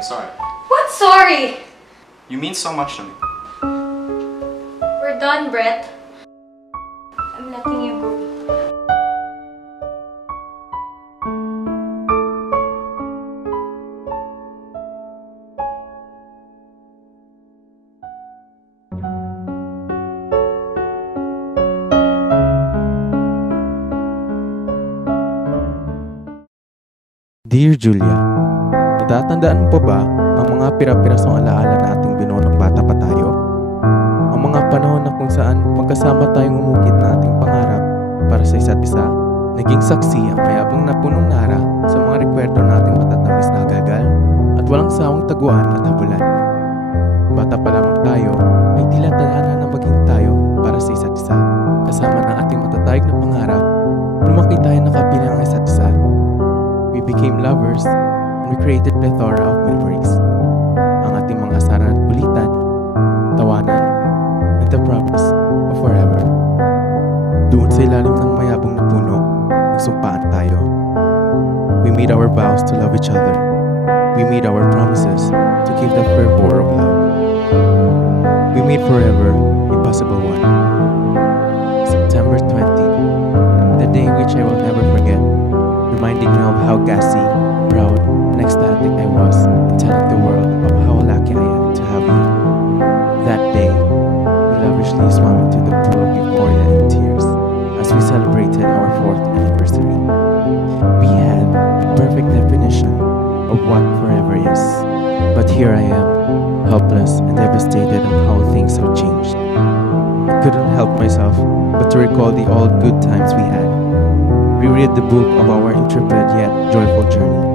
I'm sorry. What sorry? You mean so much to me. We're done, Brett. I'm letting you go. Dear Julia, natatandaan mo pa ba ang mga pira-pirasong alaala na ating binuo nung bata pa tayo? Ang mga panahon na kung saan magkasama tayong umukit na ating pangarap para sa isa't isa, naging saksi ang mayabang na punong nara sa mga rekwerdo nating matatamis na gagal at walang sawang taguan at habulan. Bata pa lamang tayo ay tila tadhana na maging tayo para sa isa't isa. Kasama ng ating matatayag na pangarap, lumaki tayo na kabilang ang isa't isa. We became lovers and we created plethora of memories. Ang ating mga asaran at kulitan, tawanan, and the promise of forever. Doon sa ilalim ng mayabong na puno, nagsumpaan tayo. We made our vows to love each other. We made our promises to keep the fervor of love. We made forever a possible one. September 20, the day which I will never forget, reminding me of how gassy, proud, and ecstatic I was in telling the world of how lucky I am to have you. That day, we lavishly swam into the pool of euphoria and tears as we celebrated our 4th anniversary. We had a perfect definition of what forever is. But here I am, helpless and devastated of how things have changed. I couldn't help myself but to recall the old good times we had. Reread the book of our intrepid yet joyful journey,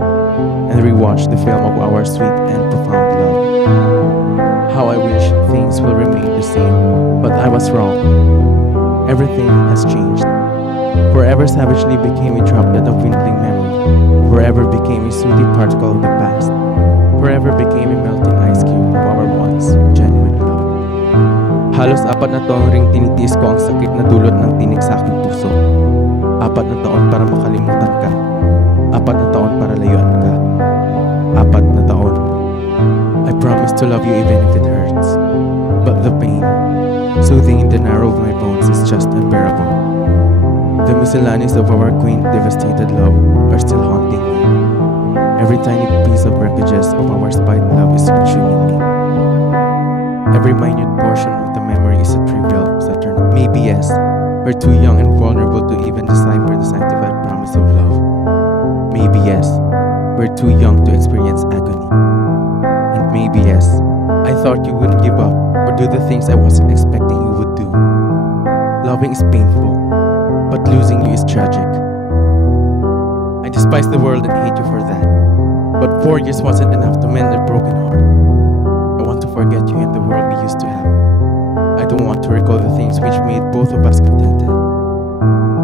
and rewatch the film of our sweet and profound love. How I wish things will remain the same, but I was wrong. Everything has changed. Forever savagely became a droplet of dwindling memory. Forever became a sooty particle of the past. Forever became a melting ice cube of our once genuine love. Halos 4 na taong ring tinitiis ko ang sakit na dulot ng tinig sa aking puso. 4 na taon para makalimutan ka. 4 na taon para layuan ka. 4 na taon. I promise to love you even if it hurts. But the pain, soothing in the marrow of my bones, is just unbearable. The miscellanies of our quaint, devastated love are still haunting me. Every tiny piece of wreckages of our spite love is consuming me. Every minute portion of the memory is a trivial Saturn. Maybe yes, we're too young and vulnerable to even decipher the sanctified promise of love. Maybe yes, we're too young to experience agony. And maybe yes, I thought you wouldn't give up or do the things I wasn't expecting you would do. Loving is painful, but losing you is tragic. I despise the world and hate you for that. But 4 years wasn't enough to mend a broken heart. I want to forget you and the world we used to have. I don't want to recall the things which made both of us contented.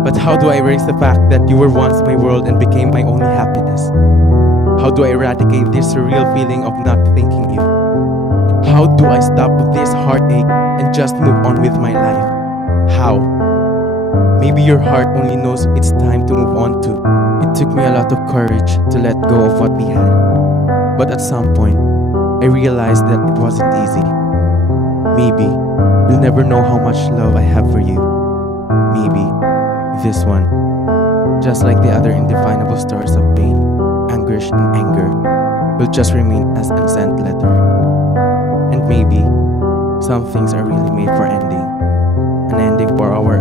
But how do I erase the fact that you were once my world and became my only happiness? How do I eradicate this surreal feeling of not thinking you? How do I stop this heartache and just move on with my life? How? Maybe your heart only knows it's time to move on too. It took me a lot of courage to let go of what we had. But at some point, I realized that it wasn't easy. Maybe you'll never know how much love I have for you. Maybe this one, just like the other indefinable stories of pain, anguish, and anger, will just remain as an unsent letter. And maybe some things are really made for ending, an ending for our